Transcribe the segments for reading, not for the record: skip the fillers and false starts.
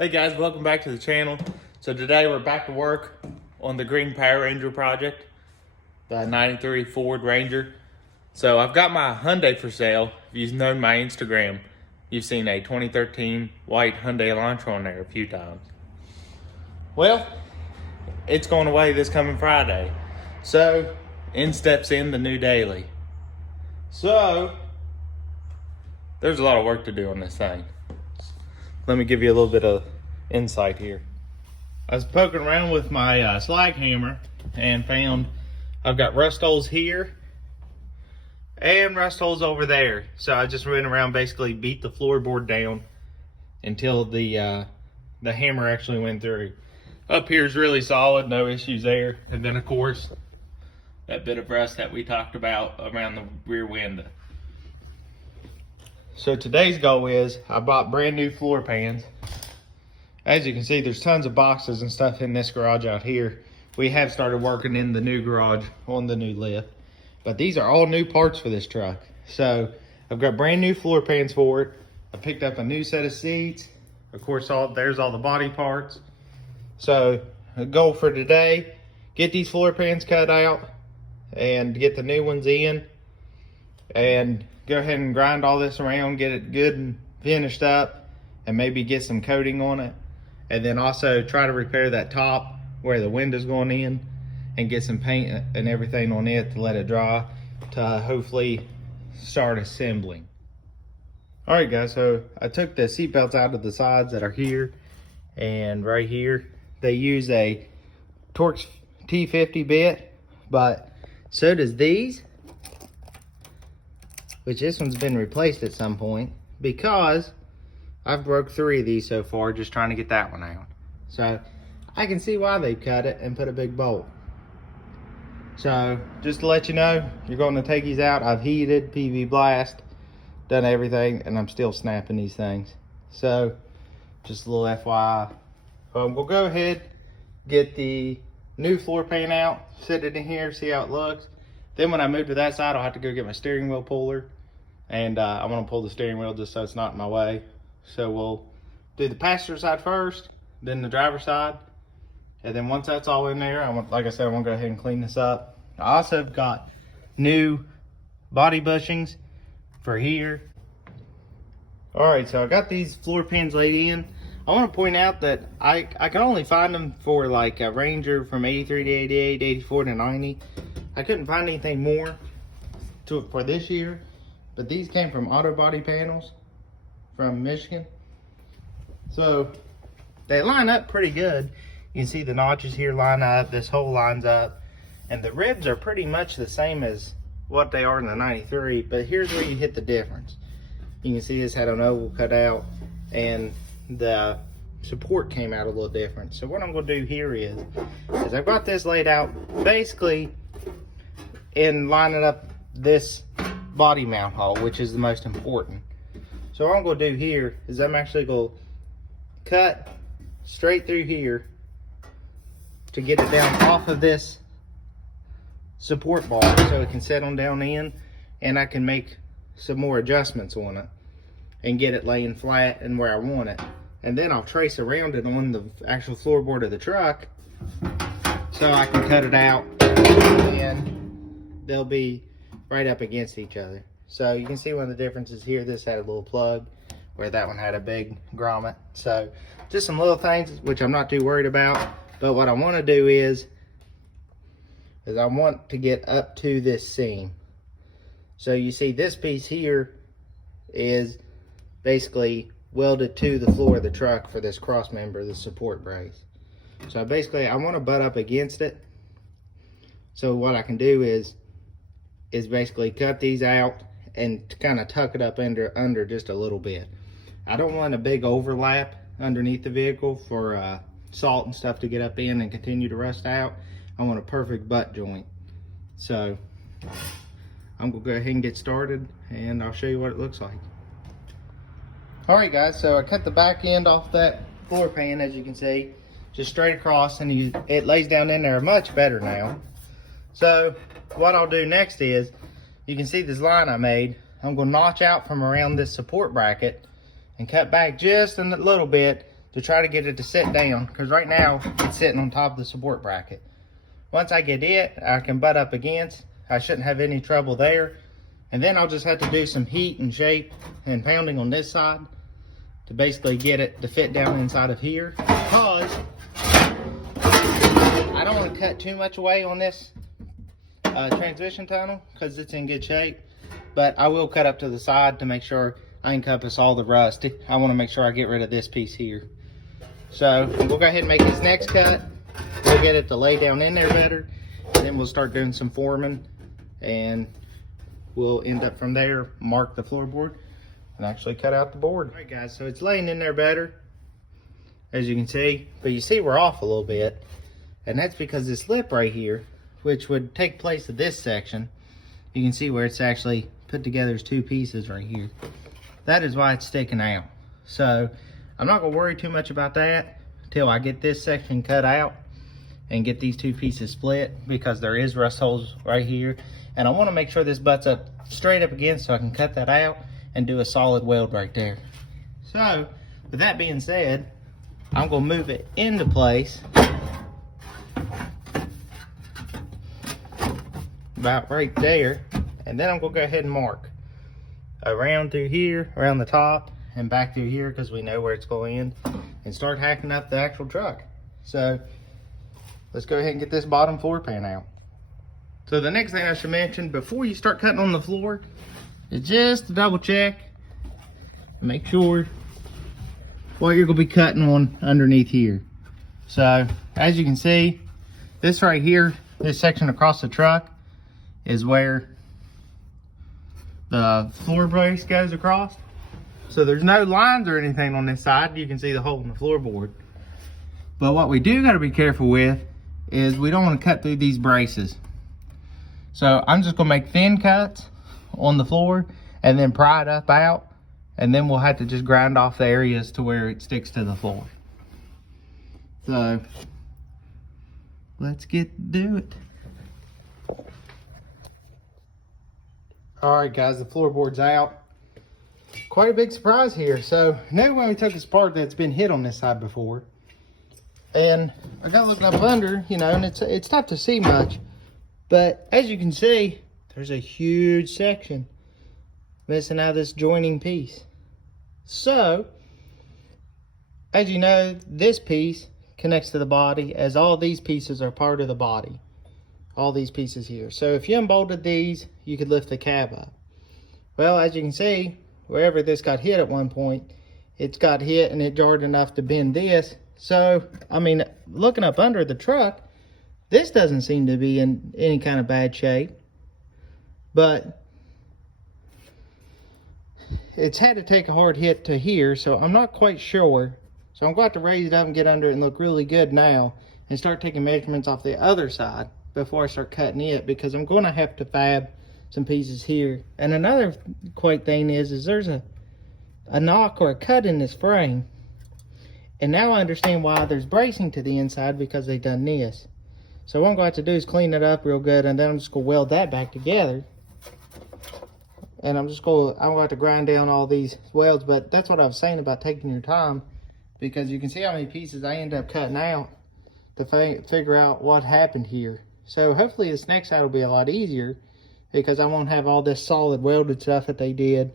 Hey guys, welcome back to the channel. So today we're back to work on the green Power Ranger project, the 93 Ford Ranger. So I've got my Hyundai for sale. If you've known my Instagram, you've seen a 2013 white Hyundai Elantra on there a few times. Well, it's going away this coming Friday. So in steps in the new daily. So there's a lot of work to do on this thing. Let me give you a little bit of insight here. I was poking around with my slag hammer and found I've got rust holes here and rust holes over there. So I just went around, basically beat the floorboard down until the hammer actually went through. Up here is really solid, no issues there. And then of course, that bit of rust that we talked about around the rear window. So today's goal is I bought brand new floor pans. As you can see, there's tons of boxes and stuff in this garage out here. We have started working in the new garage on the new lift, but these are all new parts for this truck. So I've got brand new floor pans for it. I picked up a new set of seats. Of course, there's all the body parts. So the goal for today, get these floor pans cut out and get the new ones in, and go ahead and grind all this around, get it good and finished up, and maybe get some coating on it. And then also try to repair that top where the window's going in and get some paint and everything on it to let it dry to hopefully start assembling. All right guys, so I took the seat belts out of the sides that are here and right here. They use a Torx T50 bit, but so does these, which this one's been replaced at some point because I've broke 3 of these so far just trying to get that one out. So I can see why they cut it and put a big bolt. So just to let you know, you're going to take these out. I've heated, PV blast, done everything, and I'm still snapping these things. So just a little FYI. We'll go ahead, get the new floor pan out, sit it in here, see how it looks. Then when I move to that side, I'll have to go get my steering wheel puller. And I'm gonna pull the steering wheel just so it's not in my way. So we'll do the passenger side first, then the driver's side. And then once that's all in there, like I said, I'm gonna go ahead and clean this up. I also have got new body bushings for here. All right, so I got these floor pans laid in. I wanna point out that I can only find them for like a Ranger from 83 to 88, 84 to 90. I couldn't find anything more for this year, but these came from Auto Body Panels from Michigan. So they line up pretty good. You can see the notches here line up, this hole lines up, and the ribs are pretty much the same as what they are in the 93, but here's where you hit the difference. You can see this had an oval cut out, and the support came out a little different. So what I'm gonna do here is I've got this laid out basically in lining up this body mount hole, which is the most important. So what I'm going to do here is I'm actually going to cut straight through here to get it down off of this support bar so it can set on down in, and I can make some more adjustments on it and get it laying flat and where I want it. And then I'll trace around it on the actual floorboard of the truck so I can cut it out and they'll be right up against each other. So you can see one of the differences here. This had a little plug where that one had a big grommet. So just some little things which I'm not too worried about. But what I want to do is I want to get up to this seam. So you see this piece here is basically welded to the floor of the truck for this cross member, the support brace. So basically I want to butt up against it. So what I can do is basically cut these out and kind of tuck it up under just a little bit. I don't want a big overlap underneath the vehicle for salt and stuff to get up in and continue to rust out. I want a perfect butt joint. So I'm gonna go ahead and get started and I'll show you what it looks like. All right guys, so I cut the back end off that floor pan, as you can see, just straight across, and it lays down in there much better now. So what I'll do next is, you can see this line I made. I'm going to notch out from around this support bracket and cut back just a little bit to try to get it to sit down, because right now it's sitting on top of the support bracket. Once I get it, I can butt up against. I shouldn't have any trouble there. And then I'll just have to do some heat and shape and pounding on this side to basically get it to fit down inside of here, because I don't want to cut too much away on this transmission tunnel because it's in good shape. But I will cut up to the side to make sure I encompass all the rust. I want to make sure I get rid of this piece here. So we'll go ahead and make this next cut. We'll get it to lay down in there better, and then we'll start doing some forming, and we'll end up from there, mark the floorboard, and actually cut out the board. All right, guys, so it's laying in there better, as you can see, but you see we're off a little bit, and that's because this lip right here, which would take place of this section, you can see where it's actually put together as two pieces right here. That is why it's sticking out. So I'm not gonna worry too much about that until I get this section cut out and get these two pieces split, because there is rust holes right here. And I wanna make sure this butts up straight up against so I can cut that out and do a solid weld right there. So with that being said, I'm gonna move it into place about right there, and then I'm gonna go ahead and mark around through here, around the top, and back through here, because we know where it's going to end, and start hacking up the actual truck. So let's go ahead and get this bottom floor pan out. So the next thing I should mention before you start cutting on the floor is just to double check and make sure what you're gonna be cutting on underneath here. So as you can see, this right here, this section across the truck is where the floor brace goes across. So there's no lines or anything on this side. You can see the hole in the floorboard. But what we do gotta be careful with is we don't wanna cut through these braces. So I'm just gonna make thin cuts on the floor and then pry it up out, and then we'll have to just grind off the areas to where it sticks to the floor. So let's do it. All right, guys, the floorboard's out. Quite a big surprise here. So now when we took this apart, that's been hit on this side before, and I got looking up under, you know, and it's tough to see much, but as you can see, there's a huge section missing out of this joining piece. So as you know, this piece connects to the body, as all these pieces are part of the body, all these pieces here. So if you unbolted these, you could lift the cab up. Well, as you can see, wherever this got hit at one point, it's got hit and it jarred enough to bend this. So I mean, looking up under the truck, this doesn't seem to be in any kind of bad shape, but it's had to take a hard hit to here, so I'm not quite sure. So I'm going to have to raise it up and get under it and look really good now, and start taking measurements off the other side before I start cutting it, because I'm going to have to fab some pieces here. And another quite thing is there's a knock or a cut in this frame, and now I understand why there's bracing to the inside, because they done this. So what I'm going to have to do is clean it up real good, and then I'm just going to weld that back together. And I'm going to have to grind down all these welds. But that's what I was saying about taking your time, because you can see how many pieces I end up cutting out to figure out what happened here. So hopefully this next side will be a lot easier, because I won't have all this solid welded stuff that they did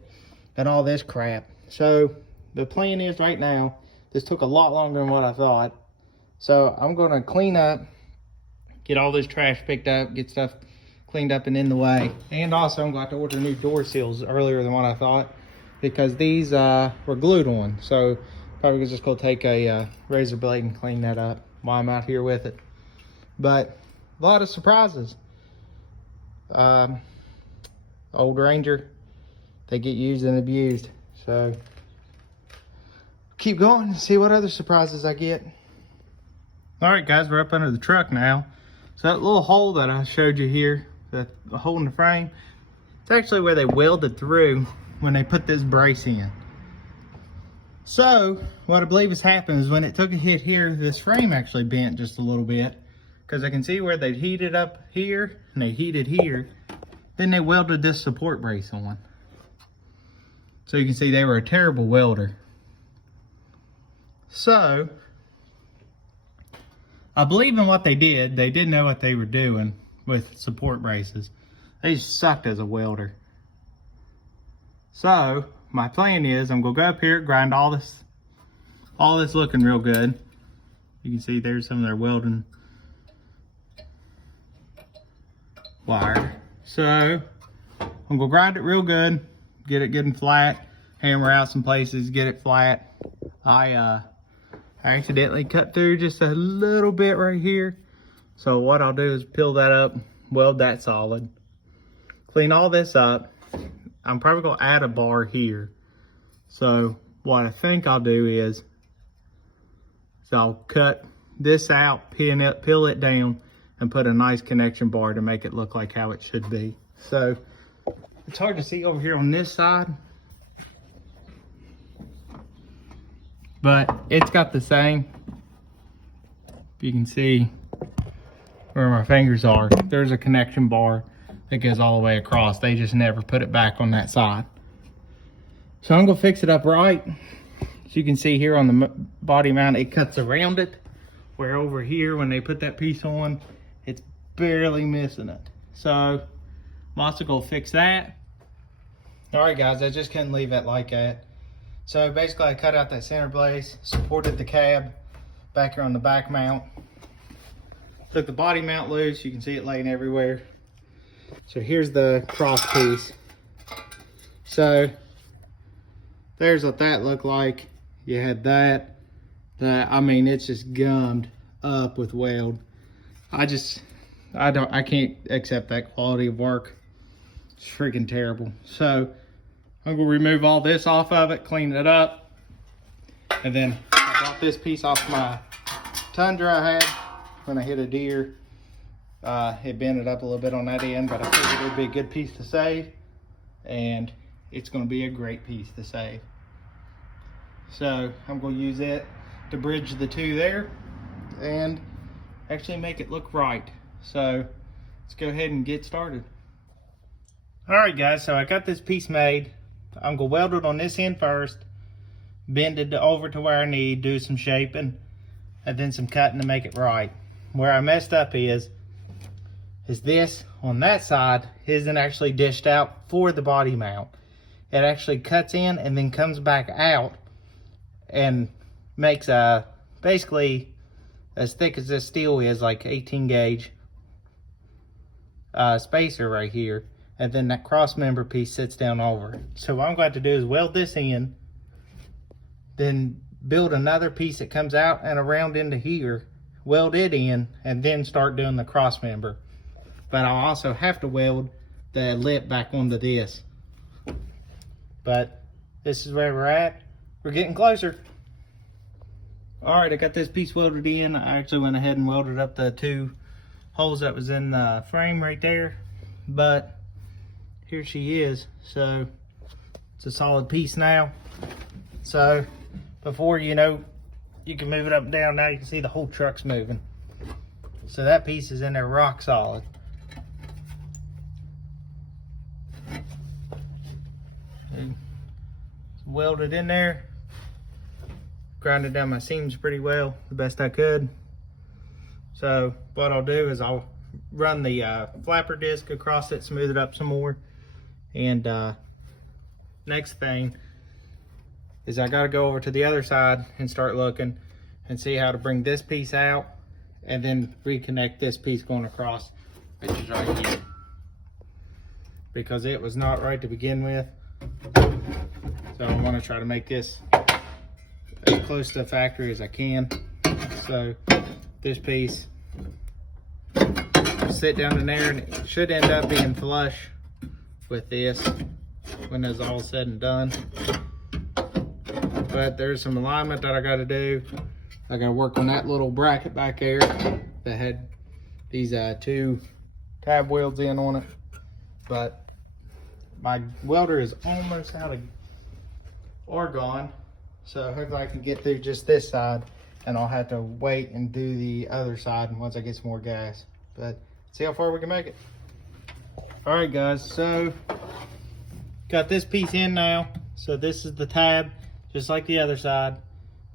and all this crap. So the plan is, right now, this took a lot longer than what I thought. So I'm going to clean up, get all this trash picked up, get stuff cleaned up and in the way. And also I'm going to have to order new door seals earlier than what I thought, because these were glued on. So probably just going to take a razor blade and clean that up while I'm out here with it. But a lot of surprises. Old Ranger, they get used and abused. So keep going and see what other surprises I get. All right, guys, we're up under the truck now. So that little hole that I showed you here, the hole in the frame, it's actually where they welded through when they put this brace in. So what I believe has happened is when it took a hit here, this frame actually bent just a little bit, because I can see where they heated up here and they heated here. Then they welded this support brace on. So you can see they were a terrible welder. So, I believe in what they did. They did know what they were doing with support braces. They just sucked as a welder. So, my plan is I'm gonna go up here, grind all this looking real good. You can see there's some of their welding wire. So, I'm gonna grind it real good, get it good and flat, hammer out some places, get it flat. I accidentally cut through just a little bit right here. So what I'll do is peel that up, weld that solid, clean all this up. I'm probably gonna add a bar here. So what I think I'll do is I'll cut this out, peel it down, and put a nice connection bar to make it look like how it should be. So it's hard to see over here on this side, but it's got the same. If you can see where my fingers are, there's a connection bar that goes all the way across. They just never put it back on that side. So I'm gonna fix it up right. As you can see here on the body mount, it cuts around it, where over here when they put that piece on, it's barely missing it. So I'm also gonna fix that. All right guys, I just couldn't leave it like that. So basically I cut out that center brace, supported the cab back here on the back mount. Took the body mount loose, you can see it laying everywhere. So here's the cross piece. So there's what that looked like. You had that, I mean, it's just gummed up with weld. I can't accept that quality of work. It's freaking terrible. So I'm gonna remove all this off of it, clean it up, and then I bought this piece off my Tundra I had when I hit a deer. It bent it up a little bit on that end, but I figured it would be a good piece to save, and it's gonna be a great piece to save. So I'm gonna use it to bridge the two there and actually make it look right. So let's go ahead and get started. All right guys, so I got this piece made. I'm gonna weld it on this end first, bend it over to where I need, do some shaping, and then some cutting to make it right. Where I messed up is this on that side isn't actually dished out for the body mount. It actually cuts in and then comes back out and makes a, basically as thick as this steel is, like 18 gauge spacer right here. And then that cross member piece sits down over it. So what I'm going to do is weld this in, then build another piece that comes out and around into here, weld it in, and then start doing the cross member. But I'll also have to weld the lip back onto this. But this is where we're at. We're getting closer. All right, I got this piece welded in. I actually went ahead and welded up the two holes that was in the frame right there. But here she is. So it's a solid piece now. So before you know, you can move it up and down. Now you can see the whole truck's moving. So that piece is in there rock solid. And welded in there. Grinded down my seams pretty well, the best I could. So what I'll do is I'll run the flapper disc across it, smooth it up some more. And next thing is I gotta go over to the other side and start looking and see how to bring this piece out and then reconnect this piece going across, which is right here. Because it was not right to begin with. So I wanna try to make this as close to the factory as I can. So this piece sit down in there and it should end up being flush with this when it's all said and done. But there's some alignment that I got to do. I got to work on that little bracket back there that had these two tab welds in on it. But my welder is almost out of argon, so hopefully I can get through just this side, and I'll have to wait and do the other side once I get some more gas. But see how far we can make it. All right guys, so got this piece in now. So this is the tab, just like the other side.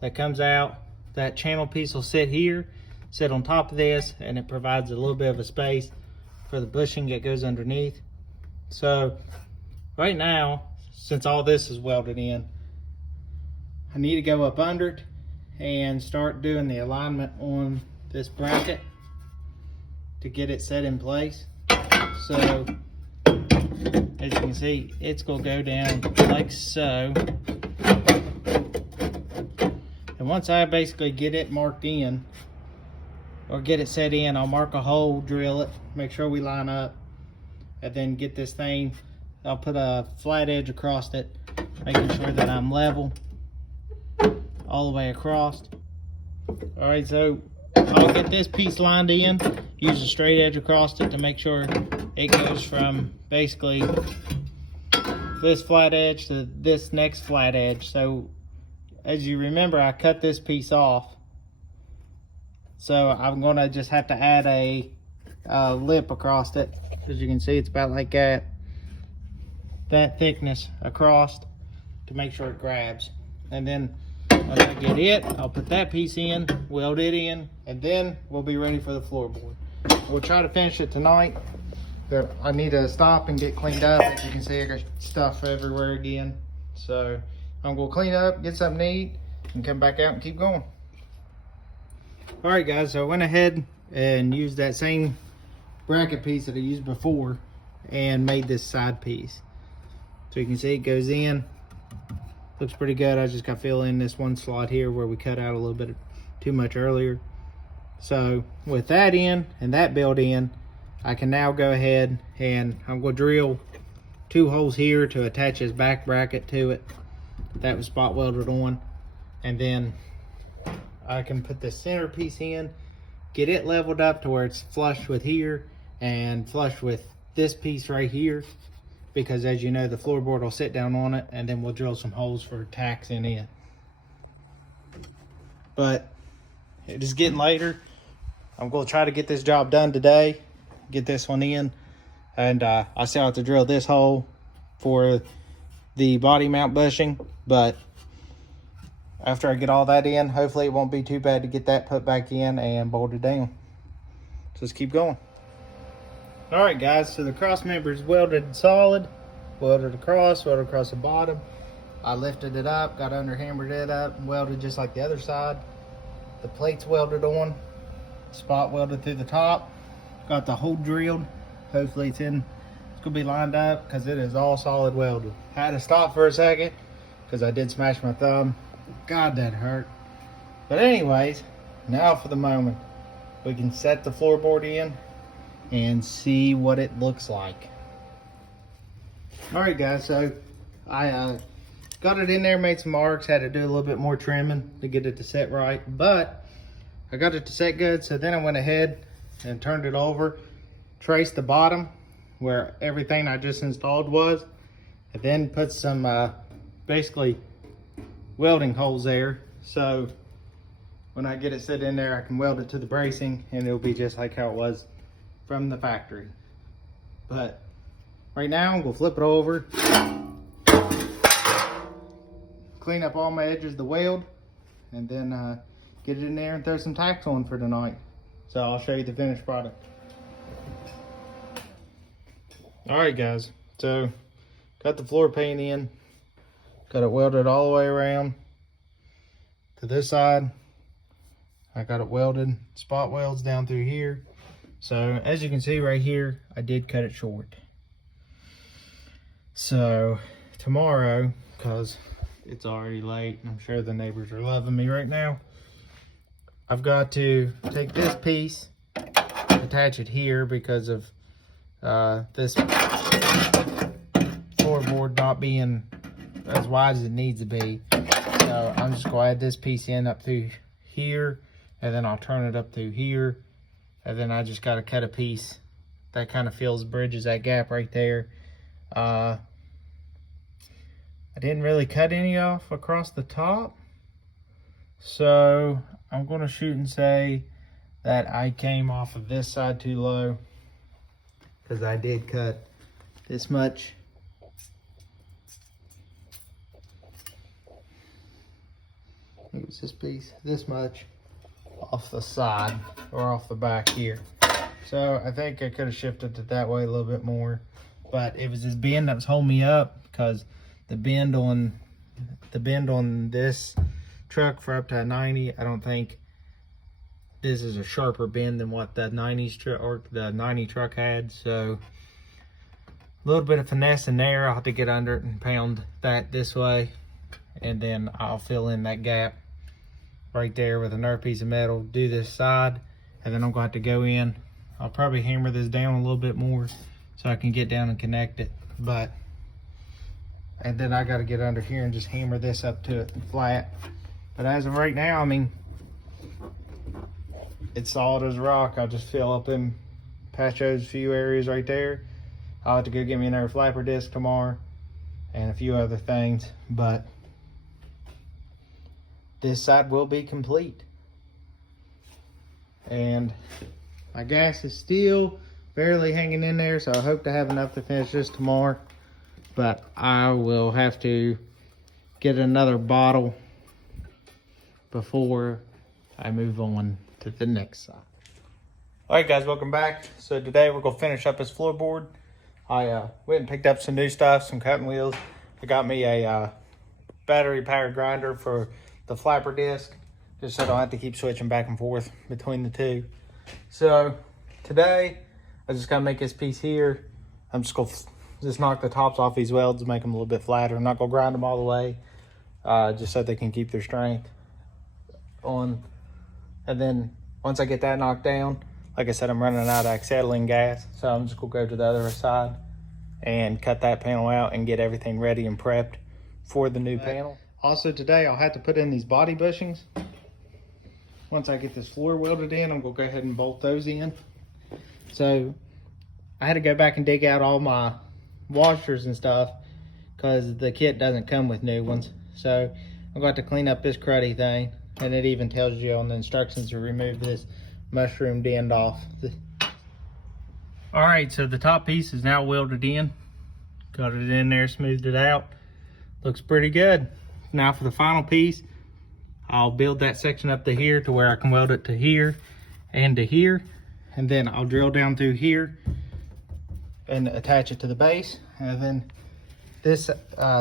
that comes out. That channel piece will sit here, sit on top of this, and it provides a little bit of a space for the bushing that goes underneath. So right now, since all this is welded in, I need to go up under it and start doing the alignment on this bracket to get it set in place. So as you can see, it's gonna go down like so. And once I basically get it marked in, or get it set in, I'll mark a hole, drill it, make sure we line up, and then get this thing, I'll put a flat edge across it, making sure that I'm level all the way across. All right, so I'll get this piece lined in, use a straight edge across it to make sure it goes from basically this flat edge to this next flat edge. So as you remember, I cut this piece off. So I'm gonna just have to add a lip across it. As you can see, it's about like that thickness across to make sure it grabs. And then when I get it, I'll put that piece in, weld it in, and then we'll be ready for the floorboard. We'll try to finish it tonight. I need to stop and get cleaned up. As you can see, I got stuff everywhere again. So I'm gonna clean up, get something to eat, and come back out and keep going. All right, guys, so I went ahead and used that same bracket piece that I used before and made this side piece. So you can see it goes in. Looks pretty good. I just got to fill in this one slot here where we cut out a little bit too much earlier. So with that in and that built in, I can now go ahead and I'm going to drill 2 holes here to attach his back bracket to it. That was spot welded on. And then I can put the center piece in, get it leveled up to where it's flush with here and flush with this piece right here, because as you know, the floorboard will sit down on it, and then we'll drill some holes for tacks in it. But it is getting later. I'm going to try to get this job done today, get this one in, and I still have to drill this hole for the body mount bushing. But after I get all that in, hopefully it won't be too bad to get that put back in and bolted down. So let's keep going. All right, guys, so the cross member is welded solid, welded across the bottom. I lifted it up, got under, hammered it up, and welded just like the other side. The plate's welded on, spot welded through the top. Got the hole drilled. Hopefully it's gonna be lined up because it is all solid welded. Had to stop for a second because I did smash my thumb. God, that hurt. But anyways, now for the moment. We can set the floorboard in and see what it looks like. All right, guys, so I got it in there, made some marks, had to do a little bit more trimming to get it to set right, but I got it to set good. So then I went ahead and turned it over, traced the bottom where everything I just installed was, and then put some basically welding holes there. So when I get it set in there, I can weld it to the bracing and it'll be just like how it was from the factory. But right now I'm gonna flip it over, clean up all my edges of the weld, and then get it in there and throw some tacks on for tonight. So I'll show you the finished product. All right, guys, so got the floor paint in, got it welded all the way around to this side. I got it welded, spot welds down through here. So as you can see right here, I did cut it short. So tomorrow, because it's already late, and I'm sure the neighbors are loving me right now, I've got to take this piece, attach it here because of this floorboard not being as wide as it needs to be. So I'm just going to add this piece in up through here, and then I'll turn it up through here, and then I just got to cut a piece that kind of bridges that gap right there. I didn't really cut any off across the top, so I'm going to shoot and say that I came off of this side too low, because I did cut this much. What's this piece? This much off the side or off the back here. So I think I could have shifted it that way a little bit more, but it was this bend that was holding me up, because the bend on this truck for up to a 90, I don't think this is a sharper bend than what the 90s truck or the 90 truck had. So a little bit of finesse in there. I'll have to get under it and pound that this way, and then I'll fill in that gap right there with another piece of metal, do this side, and then I'm going to have to go in. I'll probably hammer this down a little bit more so I can get down and connect it. And then I got to get under here and just hammer this up to it flat. But as of right now, I mean, it's solid as a rock. I'll just fill up them, patch those few areas right there. I'll have to go get me another flapper disc tomorrow and a few other things, but this side will be complete. And my gas is still barely hanging in there, so I hope to have enough to finish this tomorrow. But I will have to get another bottle before I move on to the next side. All right, guys, welcome back. So today we're gonna finish up this floorboard. I went and picked up some new stuff, some cutting wheels. I got me a battery powered grinder for the flapper disc, just so I don't have to keep switching back and forth between the two. So today I just gotta make this piece here. I'm just gonna knock the tops off these welds, make them a little bit flatter. I'm not gonna grind them all the way, just so they can keep their strength on. And then once I get that knocked down, like I said, I'm running out of acetylene gas, so I'm just gonna go to the other side and cut that panel out and get everything ready and prepped for the new panel. Also today, I'll have to put in these body bushings. Once I get this floor welded in, I'm gonna go ahead and bolt those in. So I had to go back and dig out all my washers and stuff because the kit doesn't come with new ones. So I'm going to have to clean up this cruddy thing, and it even tells you on the instructions to remove this mushroom end off. All right, so the top piece is now welded in. Got it in there, smoothed it out. Looks pretty good. Now for the final piece, I'll build that section up to here to where I can weld it to here and to here. And then I'll drill down through here and attach it to the base. And then this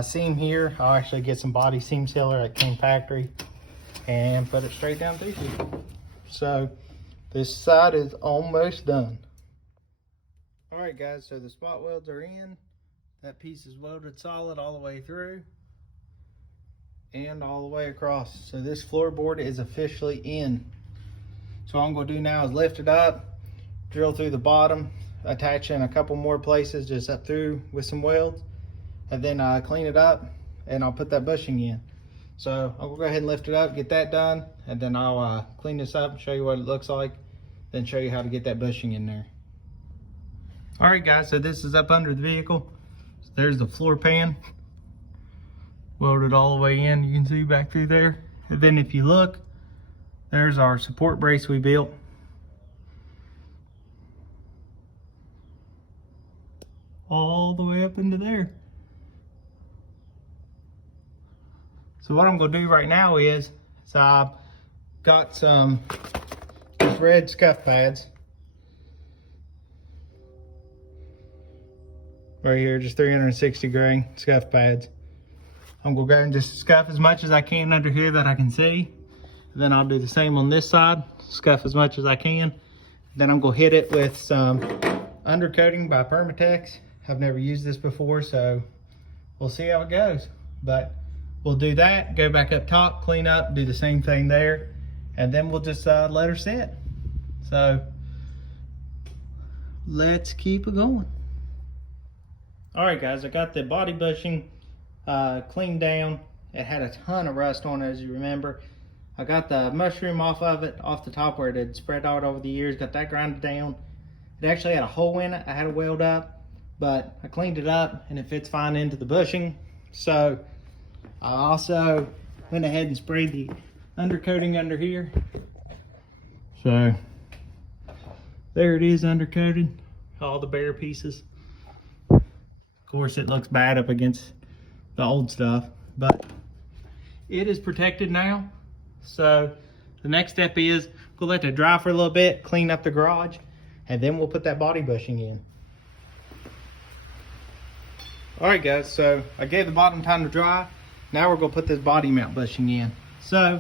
seam here, I'll actually get some body seam sealer at King Factory and put it straight down through here. So this side is almost done. All right, guys, so the spot welds are in. That piece is welded solid all the way through and all the way across. So this floorboard is officially in. So all I'm gonna do now is lift it up, drill through the bottom, attach in a couple more places just up through with some welds, and then clean it up, and I'll put that bushing in. So I'll go ahead and lift it up, get that done, and then I'll clean this up and show you what it looks like, then show you how to get that bushing in there. All right, guys, so this is up under the vehicle. So there's the floor pan, welded all the way in. You can see back through there. And then if you look, there's our support brace we built. All the way up into there. So what I'm gonna do right now is I've got some just red scuff pads right here, just 360 grain scuff pads. I'm gonna go and just scuff as much as I can under here that I can see. Then I'll do the same on this side, scuff as much as I can. Then I'm gonna hit it with some undercoating by Permatex. I've never used this before, so we'll see how it goes. But we'll do that, go back up top, clean up, do the same thing there, and then we'll just let her sit. So let's keep it going. All right, guys, I got the body bushing cleaned down. It had a ton of rust on it, as you remember. I got the mushroom off of it, off the top where it had spread out over the years, got that grinded down. It actually had a hole in it I had to weld up, but I cleaned it up and it fits fine into the bushing. So I also went ahead and sprayed the undercoating under here. So there it is, undercoated, all the bare pieces. Of course, it looks bad up against the old stuff, but it is protected now. So the next step is we'll let it dry for a little bit, clean up the garage, and then we'll put that body bushing in. All right guys, so I gave the bottom time to dry. Now we're gonna put this body mount bushing in. So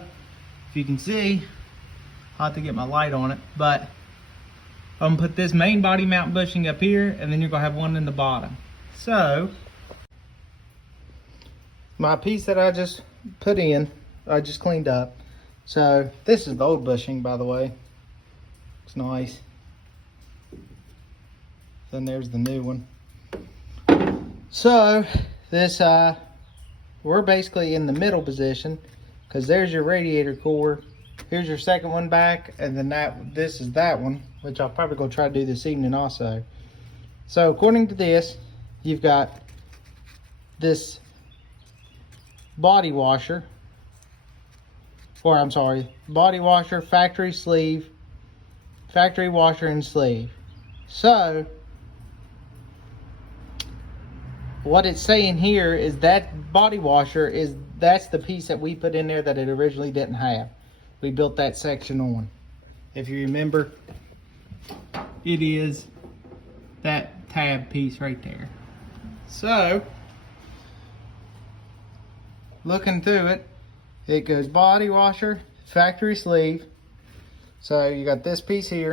if you can see, I'll have to get my light on it, but I'm gonna put this main body mount bushing up here, and then you're gonna have one in the bottom. So my piece that I just put in, I just cleaned up. So this is the old bushing, by the way. It's nice. Then there's the new one. So this, we're basically in the middle position, because there's your radiator core. Here's your second one back, and then this is that one, which I'll probably go try to do this evening also. So according to this, you've got this body washer, or I'm sorry, body washer, factory sleeve, factory washer and sleeve. So what it's saying here is that body washer that's the piece that we put in there that it originally didn't have. We built that section on. If you remember, it is that tab piece right there. So looking through it, it goes body washer, factory sleeve. So you got this piece here,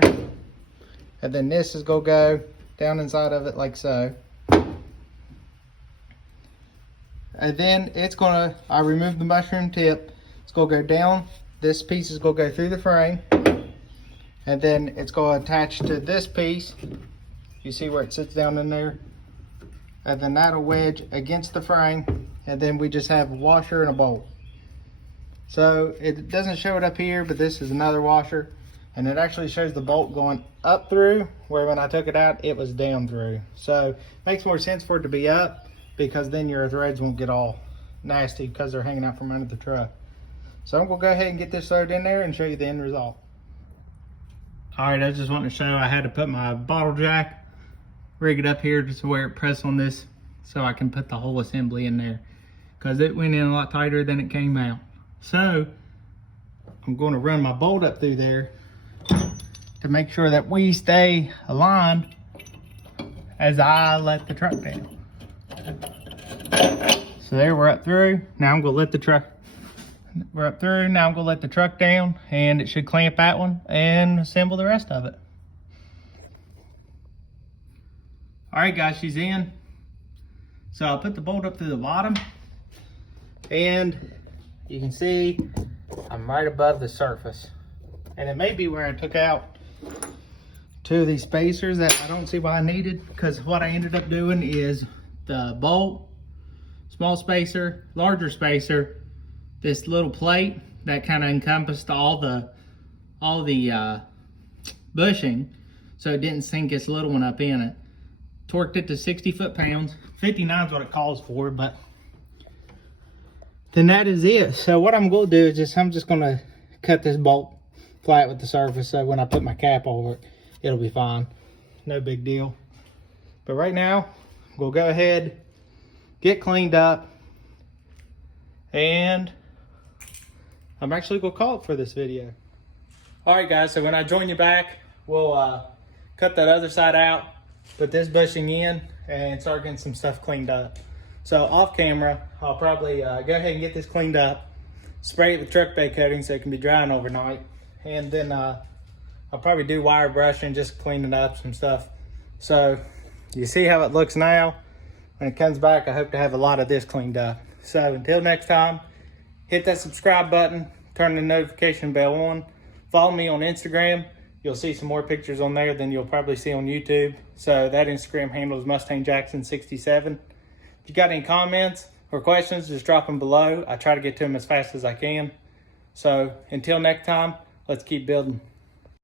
and then this is gonna go down inside of it like so. And then it's gonna, I removed the mushroom tip. It's gonna go down. This piece is gonna go through the frame. And then it's gonna attach to this piece. You see where it sits down in there? And then that'll wedge against the frame. And then we just have a washer and a bolt. So it doesn't show it up here, but this is another washer. And it actually shows the bolt going up through, where when I took it out, it was down through. So it makes more sense for it to be up, because then your threads won't get all nasty because they're hanging out from under the truck. So I'm gonna go ahead and get this threaded in there and show you the end result. All right, I just wanted to show I had to put my bottle jack, rig it up here just to where it press on this so I can put the whole assembly in there, because it went in a lot tighter than it came out. So I'm going to run my bolt up through there to make sure that we stay aligned as I let the truck down. So there, we're up through. Now I'm gonna let the truck, we're up through. Now I'm gonna let the truck down, and it should clamp that one and assemble the rest of it. All right guys, she's in. So I'll put the bolt up through the bottom, and you can see I'm right above the surface. And it may be where I took out two of these spacers that I don't see why I needed, because what I ended up doing is the bolt, small spacer, larger spacer, this little plate that kind of encompassed all the bushing, so it didn't sink this little one up in it. Torqued it to 60 foot-pounds. 59 is what it calls for, but then that is it. So what I'm going to do is I'm just going to cut this bolt flat with the surface, so when I put my cap over it, it'll be fine. No big deal. But right now, we'll go ahead, get cleaned up, and I'm actually gonna call it for this video. All right guys, so when I join you back, we'll cut that other side out, put this bushing in, and start getting some stuff cleaned up. So off camera, I'll probably go ahead and get this cleaned up, spray it with truck bed coating so it can be drying overnight, and then I'll probably do wire brushing, just cleaning up some stuff. So you see how it looks now. When it comes back, I hope to have a lot of this cleaned up. So until next time, hit that subscribe button, turn the notification bell on, follow me on Instagram. You'll see some more pictures on there than you'll probably see on YouTube. So that Instagram handle is Mustang Jackson 67. If you got any comments or questions, just drop them below. I try to get to them as fast as I can. So until next time, let's keep building.